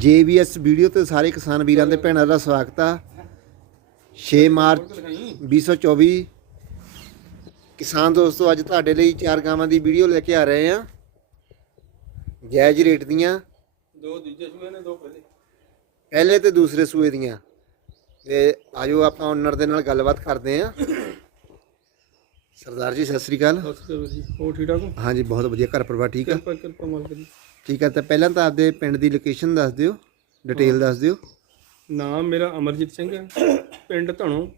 ਜੇਬੀਐਸ video ਤੇ ਸਾਰੇ ਕਿਸਾਨ ਵੀਰਾਂ ਦੇ ਭੈਣਾਂ ਦਾ ਸਵਾਗਤ ਆ। 6 ਮਾਰਚ 2024 ਕਿਸਾਨ ਦੋਸਤੋ ਅੱਜ ਤੁਹਾਡੇ ਲਈ ਚਾਰ ਗਾਵਾਂ ਦੀ ਵੀਡੀਓ ਲੈ ਕੇ ਆ ਰਹੇ ਆ ਜਾਇਜ਼ ਰੇਟ ਦੀਆਂ। ਦੋ ਦੂਜੇ ਸੂਏ ਨੇ ਦੋ ਪਹਿਲੇ। ਪਹਿਲੇ ਤੇ ਦੂਸਰੇ ਸੂਏ ਦੀਆਂ। ਤੇ ਆਜੋ ਆਪਾਂ ਓਨਰ ਦੇ ਨਾਲ ਗੱਲਬਾਤ ਕਰਦੇ ਆ ਸਰਦਾਰ ਜੀ ਸਤਿ ਸ੍ਰੀ ਅਕਾਲ। ਸਤਿ ਸ਼੍ਰੀ ਅਕਾਲ ਜੀ। ਹੋਰ ਠੀਕ ਠਾਕ ਹੋ? ਹਾਂਜੀ ਬਹੁਤ ਵਧੀਆ। ਘਰ ਪਰਿਵਾਰ ਠੀਕ ਆ? ਕਿਰਪਾ ਕਿਰਪਾ ਮਾਲਕ ਦੀ। ਠੀਕ ਆ ਤਾਂ ਪਹਿਲਾਂ ਤਾਂ ਆਪਦੇ ਪਿੰਡ ਦੀ ਲੋਕੇਸ਼ਨ ਦੱਸ ਦਿਓ ਡਿਟੇਲ ਦੱਸ ਦਿਓ। ਨਾਮ ਮੇਰਾ ਅਮਰਜੀਤ ਸਿੰਘ ਹੈ ਪਿੰਡ ਧਣੋ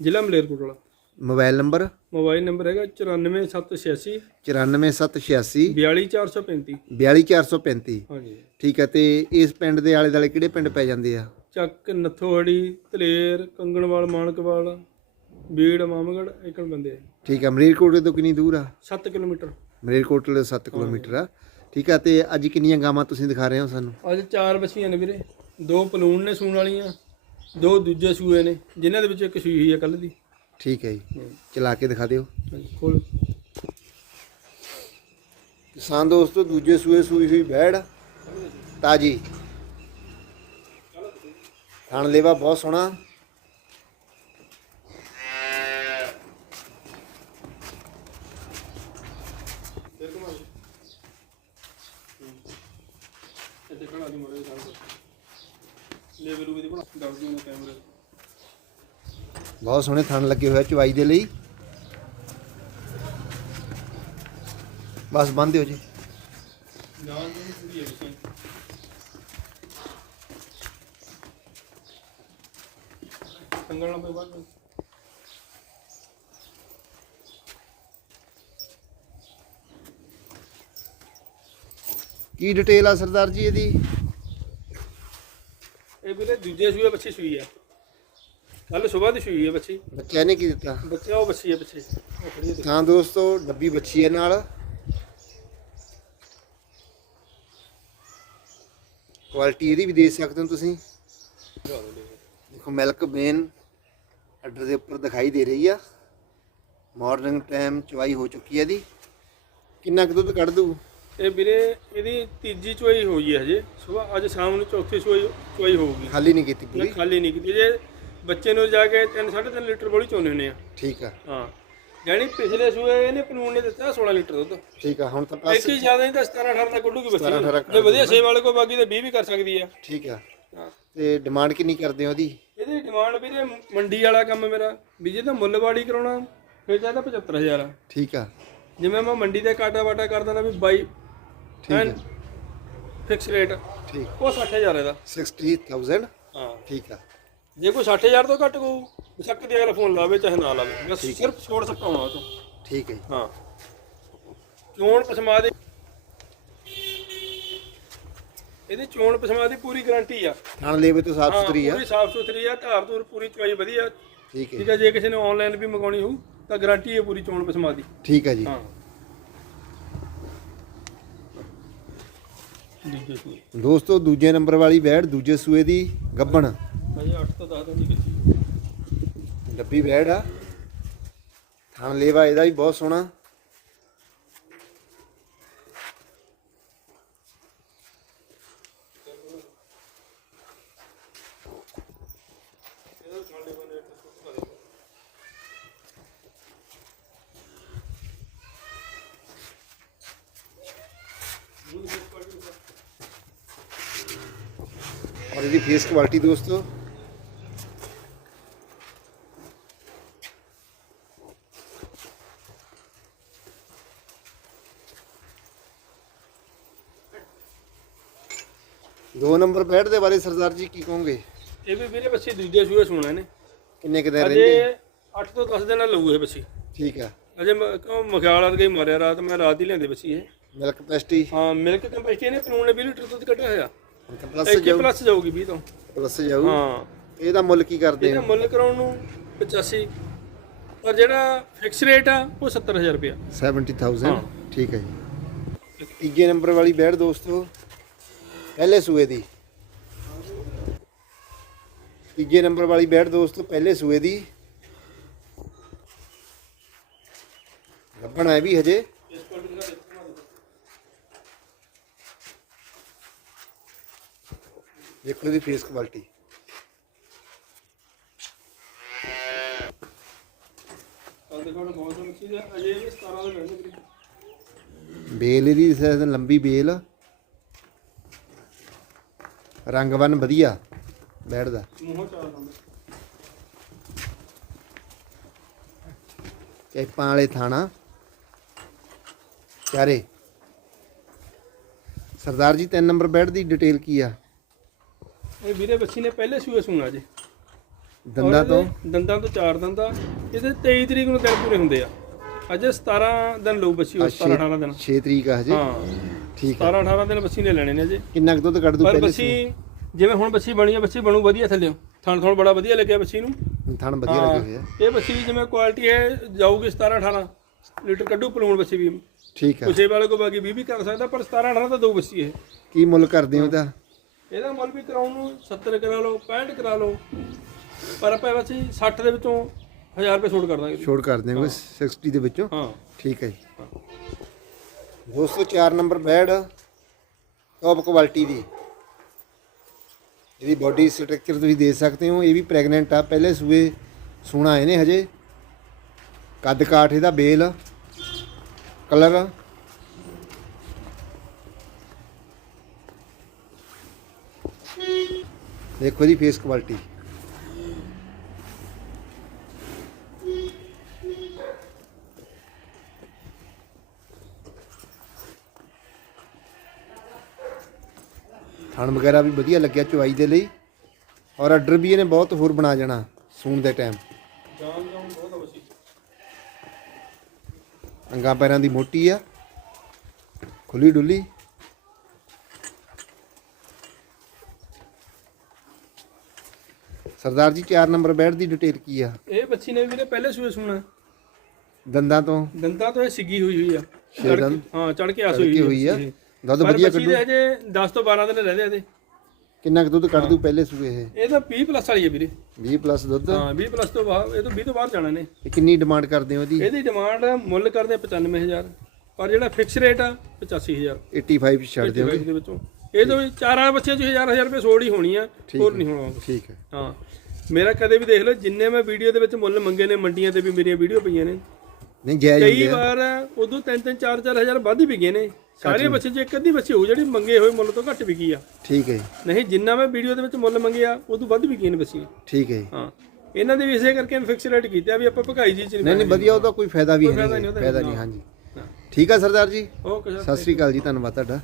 ਜ਼ਿਲ੍ਹਾ Malerkotla mobile number? Mobile number ਹੈਗਾ 94786 94786 42435 42435 ਹਾਂਜੀ। ਠੀਕ ਹੈ ਤੇ ਇਸ ਪਿੰਡ ਦੇ ਆਲੇ ਦੁਆਲੇ ਕਿਹੜੇ ਪਿੰਡ ਪੈ ਜਾਂਦੇ ਆ? ਚੱਕ ਨੱਥੋਹੜੀ ਧਲੇਰ ਕੰਗਣਵਾਲ ਮਾਨਕਵਾਲ ਬੀੜ ਮਾਮਗੜ ਇਕਣ ਬੰਦੇ ਠੀਕ ਹੈ ਮਰੀਰਕੋਟਲੇ ਤੋਂ ਕਿੰਨੀ ਦੂਰ ਆ? 7 ਕਿਲੋਮੀਟਰ। ਮਰੀਰਕੋਟਲੇ ਤੋਂ 7 ਕਿਲੋਮੀਟਰ ਆ। ਠੀਕ ਆ ਤੇ ਅੱਜ ਕਿੰਨੀਆਂ ਗਾਵਾਂ ਤੁਸੀਂ ਦਿਖਾ ਰਹੇ ਹੋ ਸਾਨੂੰ? ਅੱਜ ਚਾਰ ਬੱਚੀਆਂ ਨੇ ਵੀਰੇ। ਦੋ ਪਲੂਣ ਨੇ ਸੂਣ ਵਾਲੀਆਂ ਦੋ ਦੂਜੇ ਸੂਏ ਨੇ ਜਿਨ੍ਹਾਂ ਦੇ ਵਿੱਚ ਇੱਕ ਸੂਈ ਹੋਈ ਹੈ ਕੱਲ ਦੀ। ਠੀਕ ਹੈ ਜੀ। ਚਲਾ ਕੇ ਦਿਖਾ ਦਿਓ। ਖੋਲ ਕਿਸਾਨ ਦੋਸਤੋ ਦੂਜੇ ਸੂਏ ਸੂਈ ਹੋਈ ਬੈੜ। ਤਾਜੀ। ਥਣ ਲੇਵਾ ਬਹੁਤ ਸੋਹਣਾ। ਮੋੜੇ ਲੈਵਲ ਬਣਾ ਦੱਸ ਦਿਓ ਕੈਮਰੇ ਬਹੁਤ ਸੋਹਣੇ ਥਣ ਲੱਗੇ ਹੋਏ ਆ ਚਵਾਈ ਦੇ ਲਈ। ਬਸ ਬੰਦ ਦਿਓ ਜੀ। ਜਾਨ ਦੀ ਪੂਰੀ ਹੈ ਤੁਸੀਂ ਸੰਗਲ ਨੰਬਰ 1 ਕੀ ਡਿਟੇਲ ਆ ਸਰਦਾਰ ਜੀ ਇਹਦੀ? ਇਹ ਵੀਰੇ ਦੂਜੇ ਸੂਏ ਬੱਚੀ ਸੂਈ ਹੈ ਕੱਲ ਸਵੇਰ ਦੀ ਸੂਈ ਹੈ ਬੱਚੀ। ਬੱਚਿਆਂ ਨੇ ਕੀ ਦਿੱਤਾ? ਬੱਚਾ ਉਹ ਬੱਚੀ ਹੈ ਪਿੱਛੇ। ਉਹ ਖੜੀ ਹੈ ਦੇਖੋ। ਹਾਂ ਦੋਸਤੋ ਡੱਬੀ ਬੱਚੀ ਹੈ ਨਾਲ। ਕੁਆਲਿਟੀ ਇਹਦੀ ਵੀ ਦੇ ਸਕਦੇ ਹੋ ਤੁਸੀਂ। ਦੇਖੋ ਮਿਲਕ ਬੇਨ ਅੱਡਰ ਦੇ ਉੱਪਰ ਦਿਖਾਈ ਦੇ ਰਹੀ ਆ। ਮਾਰਨਿੰਗ ਟਾਈਮ ਚਵਾਈ ਹੋ ਚੁੱਕੀ ਹੈ ਇਹਦੀ। ਕਿੰਨਾ ਕੁ ਦੁੱਧ ਕੱਢ ਦੂ ਇਹ ਵੀਰੇ ਇਹਦੀ ਤੀਜੀ ਚੋਈ ਹੋਈ ਹੈ ਹਜੇ। ਸਵੇਰ ਅੱਜ ਸ਼ਾਮ ਨੂੰ ਚੌਥੀ ਚੋਈ ਚੋਈ ਹੋਊਗੀ। ਖਾਲੀ ਨਹੀਂ ਕੀਤੀ ਪੂਰੀ? ਖਾਲੀ ਨਹੀਂ ਕੀਤੀ। ਜੇ ਬੱਚੇ ਨੂੰ ਜਾ ਕੇ 3 3.5 ਲੀਟਰ ਬੋਲੀ ਚੋਨੇ ਹੁੰਦੇ ਆ। ਠੀਕ ਆ। ਹਾਂ। ਜਾਨੀ ਪਿਛਲੇ ਸੂਏ ਇਹਨੇ ਕਾਨੂੰਨ ਨੇ ਦਿੱਤਾ 16 ਲੀਟਰ ਦੁੱਧ। ਠੀਕ ਆ ਹੁਣ ਤਾਂ ਇੱਕ ਹੀ ਜ਼ਿਆਦਾ ਨਹੀਂ ਤਾਂ 17 18 ਤੱਕ ਕੱਢੂਗੀ 17 18 ਬੱਚੀ ਜੇ ਵਧੀਆ ਸੇਵ ਵਾਲੇ ਕੋ ਬਾਕੀ ਤਾਂ 20 ਵੀ ਕਰ ਸਕਦੀ ਆ। ਠੀਕ ਆ। ਤੇ ਡਿਮਾਂਡ ਕਿੰਨੀ ਕਰਦੇ ਹੋ ਉਹਦੀ? ਇਹਦੀ ਡਿਮਾਂਡ ਵੀਰੇ ਮੰਡੀ ਵਾਲਾ ਕੰਮ ਮੇਰਾ। ਵੀ ਜੇ ਤਾਂ ਮੁੱਲਵਾੜੀ ਕਰਾਉਣਾ ਫਿਰ ਚਾਹੀਦਾ 75000 ਆ। ਠੀਕ ਆ। ਜਿਵੇਂ ਮੈਂ ਮੰਡੀ ਤੇ ਕਾਟਾ ਵਾਟਾ ਕਰ ਦਿੰਦਾ ਵੀ ਠੀਕ ਆ ਫਿਕਸ ਰੇਟ ਠੀਕ। ਉਹ 60000 ਇਹਦਾ। 60000 ਹਾਂ। ਠੀਕ ਆ। ਜੇ ਕੋਈ 60000 ਤੋਂ ਘੱਟ ਕੋ ਬਸ਼ੱਕ ਦੇ ਅਗਲਾ ਫੋਨ ਲਾਵੇ ਚਾਹੇ ਨਾ ਲਾਵੇ। ਬਸ ਸਿਰਫ ਛੋੜ ਸਕਾਉਣਾ ਤੋਂ। ਠੀਕ ਹੈ ਜੀ। ਹਾਂ। ਚੋਣ ਪਸਮਾ ਦੀ ਇਹਦੀ ਚੋਣ ਪਸਮਾ ਦੀ ਪੂਰੀ ਗਾਰੰਟੀ ਆ। ਥਣ ਲੇਵੇ ਤੋਂ ਸਾਫ਼ ਹਾਂ, ਸੁਥਰੀ ਆ। ਪੂਰੀ ਸਾਫ਼ ਸੁਥਰੀ ਆ ਧਾਰ ਧੂਰ ਪੂਰੀ ਚਵਾਈ ਵਧੀਆ। ਠੀਕ ਹੈ ਠੀਕ ਹੈ ਜੇ ਕਿਸੇ ਨੇ ਆਨਲਾਈਨ ਵੀ ਮੰਗਾਉਣੀ ਹੋਊ ਤਾਂ ਗਾਰੰਟੀ ਹੈ ਪੂਰੀ ਚੋਣ ਪਸਮਾ ਦੀ। ਠੀਕ ਹੈ ਜੀ। ਹਾਂ। ਦੂਜੇ ਸੂਏ ਦੋਸਤੋ ਦੂਜੇ ਨੰਬਰ ਵਾਲੀ ਬੈੜ ਦੂਜੇ ਸੂਏ ਦੀ ਗੱਬਣ। ਅਜੇ 8 ਤੋਂ 10 ਦਿਨ ਦੀ ਕੱਚੀ ਡੱਬੀ ਬੈੜ ਆ। ਥਣ ਲੇਵਾ ਇਹਦਾ ਵੀ ਬਹੁਤ ਸੋਹਣਾ। ਔਰ ਇਹਦੀ ਫੇਸ ਕੁਆਲਿਟੀ ਦੋਸਤੋ। ਦੋ ਨੰਬਰ ਬੈਡ ਦੇ ਬਾਰੇ ਸਰਦਾਰ ਜੀ ਕੀ ਕਹੋਗੇ? ਇਹ ਵੀ ਵੀਰੇ ਬੱਚੇ ਦੂਜੇ ਸੂਏ ਸੁਣਾ ਨੇ ਕਿੰਨੇ ਕੁ ਦਿਨ ਅਜੇ ਰਹਿੰਦੇ 8 ਤੋਂ 10 ਦਿਨ ਲਊ ਇਹ ਬੱਚੀ। ਠੀਕ ਆ। ਅਜੇ ਮ- ਕਿਉਂ ਮਖਿਆਲ ਵਰਗੇ ਹੀ ਮਾਰਿਆ ਰਾਤ ਮੈਂ ਰਾਤ ਹੀ ਲਿਆਂਦੇ ਬੱਚੀ ਇਹ। Milk capacity? ਹਾਂ ਮਿਲਕ ਕੰਪੈਸਟੀ ਨੇ ਕਾਨੂੰਨ ਨੇ 20 ਲੀਟਰ ਦੁੱਧ ਕੱਢਿਆ ਹੋਇਆ। ਪਲੱਸ 21 ਜਾਊ। ਪਲੱਸ ਜਾਊਗੀ 20 ਤੋਂ। ਪਲੱਸ ਜਾਊ। ਹਾਂ। ਇਹਦਾ ਮੁੱਲ ਕੀ ਕਰਦੇ ਇਹਦਾ ਹੋ? ਮੁੱਲ ਕਰਾਉਣ ਨੂੰ 85 ਪਰ ਜਿਹੜਾ ਫਿਕਸ ਰੇਟ ਆ ਉਹ 70000 ਰੁਪਇਆ। 70000 ਹਾਂ। ਠੀਕ ਹੈ ਜੀ। ਤੀਜੇ ਨੰਬਰ ਵਾਲੀ ਬੈੜ ਦੋਸਤੋ। ਪਹਿਲੇ ਸੂਏ ਦੀ। ਤੀਜੇ ਨੰਬਰ ਵਾਲੀ ਬੈੜ ਦੋਸਤੋ ਪਹਿਲੇ ਸੂਏ ਦੀ। ਲੱਭਣਾ ਹੈ ਵੀ ਹਜੇ। ਦੇਖੋ ਇਹਦੀ ਫੇਸ ਕੁਆਲਿਟੀ ਆ ਦੇਖੋ ਨਾ ਬਹੁਤ ਅੱਛੀ ਹੈ ਅਜੇ ਵੀ 17 ਦੇ ਰਹਿੰਦੇ ਵੀਰੇ ਬੇਲ ਇਹਦੀ ਸਾਇਦ ਲੰਬੀ ਬੇਲ। ਰੰਗਵਨ ਵਧੀਆ ਬੈਠਦਾ। ਮੂੰਹੋਂ ਚਾਲ ਕੈਪਾਂ ਵਾਲੇ ਥਾਣਾ। ਚਾਰੇ ਸਰਦਾਰ ਜੀ 3 ਨੰਬਰ ਬੈੱਡ ਦੀ ਡਿਟੇਲ ਕੀ ਆ? ਇਹ ਵੀਰੇ ਬੱਚੀ ਨੇ ਪਹਿਲੇ ਸੂਏ ਸੂਣਾ ਜੇ। ਦੰਦਾਂ ਤੋਂ? ਦੰਦਾਂ ਤੋਂ ਚਾਰ ਦੰਦਾਂ। ਇਹਦੇ 23 ਤਰੀਕ ਨੂੰ ਦਿਨ ਪੂਰੇ ਹੁੰਦੇ ਆ। ਅੱਜ 17 ਦਿਨ ਲਊ ਬੱਚੀ ਉਹ 17 18 ਦਿਨ। 6 ਤਰੀਕ ਆ ਹਜੇ? ਹਾਂ। ਠੀਕ ਆ। 17 18 ਦਿਨ ਬੱਚੀ ਨੇ ਲੈਣੇ ਨੇ ਅਜੇ ਕਿੰਨਾ ਕੁ ਦੁੱਧ ਕੱਢ ਦੂ ਪਰ ਪਹਿਲੇ ਬੱਚੀ ਜਿਵੇਂ ਹੁਣ ਬੱਚੀ ਬਣੀ ਆ ਬੱਚੀ ਬਣੂ ਵਧੀਆ ਥੱਲੇ ਥਣ ਥਣ ਬੜਾ ਵਧੀਆ ਲੱਗਿਆ ਬੱਚੀ ਨੂੰ? ਥਣ ਵਧੀਆ ਲੱਗੇ ਹੋਏ ਆ। ਇਹ ਬੱਚੀ ਦੀ ਜਿਵੇਂ ਕੁਆਲਿਟੀ ਹੈ ਜਾਊਗੀ 17 18 ਲੀਟਰ ਕੱਢੂ ਪਲੂਣ ਬੱਚੀ ਵੀ। ਠੀਕ ਆ। ਕੁਛੇ ਵਾਲੇ ਕੋ ਬਾਕੀ 20 ਵੀ ਕਰ ਸਕਦਾ ਪਰ 17 18 ਤਾਂ ਦੋ ਬੱਚੀ ਇਹ। ਕੀ ਮੁੱਲ ਕਰਦੇ ਹੋ ਉਹਦਾ ਇਹਦਾ ਮੁੱਲ ਵੀ ਕਰਾਉਣ ਨੂੰ 70 ਕਰਾ ਲਓ 65 ਕਰਾ ਲਓ ਪਰ ਆਪਾਂ ਬੱਚੀ 60 ਦੇ ਵਿੱਚੋਂ 1000 ਰੁਪਏ ਛੋਟ ਕਰ ਦਾਂਗੇ ਛੋੜ ਕਰ ਦੇਵਾਂਗੇ 60 ਦੇ ਵਿੱਚੋਂ? ਹਾਂ। ਠੀਕ ਹੈ ਜੀ। ਦੋਸਤੋ 4 ਨੰਬਰ ਬੈਡ ਟੌਪ ਕੁਆਲਿਟੀ ਦੀ। ਇਹਦੀ ਬਾਡੀ ਸਟਰਕਚਰ ਤੁਸੀਂ ਦੇਖ ਸਕਦੇ ਹੋ ਇਹ ਵੀ ਪ੍ਰੈਗਨੈਂਟ ਆ। ਪਹਿਲੇ ਸੂਏ ਸੂਣਾ ਇਹਨੇ ਹਜੇ। ਕੱਦ ਕਾਠ ਇਹਦਾ ਬੇਲ ਕਲਰ ਦੇਖੋ ਜੀ ਫੇਸ ਕੁਆਲਿਟੀ ਥਣ ਵਗੈਰਾ ਵੀ ਵਧੀਆ ਲੱਗਿਆ ਚੁਆਈ ਦੇ ਲਈ। ਔਰ ਆਰਡਰ ਵੀ ਇਹਨੇ ਬਹੁਤ ਹੋਰ ਬਣਾ ਜਾਣਾ ਸੂਣ ਦੇ ਟਾਈਮ ਜਾਨ ਅੰਗਾਂ ਪੈਰਾਂ ਦੀ ਮੋਟੀ ਆ। ਖੁੱਲੀ ਡੁੱਲੀ। ਸਰਦਾਰ ਜੀ 4 ਨੰਬਰ ਬੈਡ ਦੀ ਡਿਟੇਲ ਕੀ ਆ? ਇਹ ਬੱਚੀ ਨੇ ਵੀਰੇ ਪਹਿਲੇ ਸੂਏ ਸੂਣਾ। ਦੰਦਾਂ ਤੋਂ? ਦੰਦਾਂ ਤੋਂ ਇਹ ਸਿੱਗੀ ਹੋਈ ਹੋਈ ਆ। ਛੇ ਦੰਦ? ਹਾਂ ਚੜ ਕੇ ਆਸ ਹੋਈ ਹੋਈ ਆ। ਦੁੱਧ ਪਰ ਵਧੀਆ ਕੱਢੂ? ਦੇ ਹਜੇ 10 ਤੋਂ 12 ਦਿਨ ਰਹਿੰਦੇ ਇਹਦੇ। ਕਿੰਨਾ ਕੁ ਦੁੱਧ ਕੱਢ ਦੂ ਪਹਿਲੇ ਸੂਏ ਇਹ? ਇਹ ਤਾਂ 20 ਪਲੱਸ ਵਾਲੀ ਹੈ ਵੀਰੇ। 20 ਪਲੱਸ ਦੁੱਧ? ਹਾਂ 20 ਪਲੱਸ ਤੋਂ ਬਾਅਦ ਇਹ ਤੋਂ 20 ਤੋਂ ਬਾਹਰ ਜਾਣਾ ਨੇ ਇਹ ਕਿੰਨੀ ਡਿਮਾਂਡ ਕਰਦੇ ਹੋ ਇਹਦੀ? ਇਹਦੀ ਡਿਮਾਂਡ ਮੁੱਲ ਕਰਦੇ 95000 ਪਰ ਜਿਹੜਾ ਫਿਕਸ ਰੇਟ ਆ 85000 85 ਛੱਡ ਦਿਓਗੇ? ਦੇ ਵਿੱਚੋਂ। ਇਹ ਤੋਂ ਵੀ ਚਾਰਾਂ ਬੱਚਿਆਂ ਚ 1000 1000 ਰੁਪਏ ਸੋੜ ਹੀ ਹੋਣੀ ਆ ਹੋਰ ਹੈ। ਨਹੀਂ ਹੋਣਾ ਠੀਕ ਹੈ। ਹਾਂ ਮੇਰਾ ਕਦੇ ਵੀ ਦੇਖ ਲਓ ਜਿੰਨੇ ਮੈਂ ਵੀਡੀਓ ਦੇ ਵਿੱਚ ਮੁੱਲ ਮੰਗੇ ਨੇ ਮੰਡੀਆਂ ਤੇ ਵੀ ਮੇਰੀਆਂ ਵੀਡੀਓ ਪਈਆਂ ਨੇ। ਨਹੀਂ ਜਾਇਜ਼ ਕਈ ਵਾਰ ਉਦੋਂ 3 3 4 4000 ਵੱਧ ਹੀ ਵਿਕੇ ਨੇ। ਸਾਰੇ ਬੱਚੇ ਚ ਇੱਕ ਅੱਧੀ ਬੱਚੀ ਹੋਊ ਜਿਹੜੀ ਮੰਗੇ ਹੋਏ ਮੁੱਲ ਤੋਂ ਘੱਟ ਵਿਕੀ ਆ। ਠੀਕ ਹੈ ਜੀ, ਨਹੀਂ ਜਿੰਨਾ ਮੈਂ ਵੀਡੀਓ ਦੇ ਵਿੱਚ ਮੁੱਲ ਮੰਗਿਆ ਉਦੋਂ ਵੱਧ ਵਿਕੀਆਂ ਨੇ ਬੱਚੀਆਂ। ਠੀਕ ਹੈ ਜੀ। ਹਾਂ ਇਹਨਾਂ ਦੇ ਵੀ ਇਸੇ ਕਰਕੇ ਫਿਕਸ ਰੇਟ ਕੀਤਾ ਵੀ ਆਪਾਂ ਭਕਾਈ ਜੀ ਚ ਨਹੀਂ ਨਹੀਂ ਵਧੀਆ ਉਹਦਾ ਕੋਈ ਫਾਇਦਾ ਵੀ ਨਹੀਂ। ਫਾਇਦਾ ਨਹੀਂ ਹਾਂ। ਹਾਂਜੀ। ਠੀਕ ਆ ਸਰਦਾਰ ਜੀ। ਓਕੇ ਸਰ ਸਤਿ ਸ੍ਰੀ ਅਕਾਲ ਜੀ ਧੰਨਵਾਦ ਤੁਹਾਡਾ।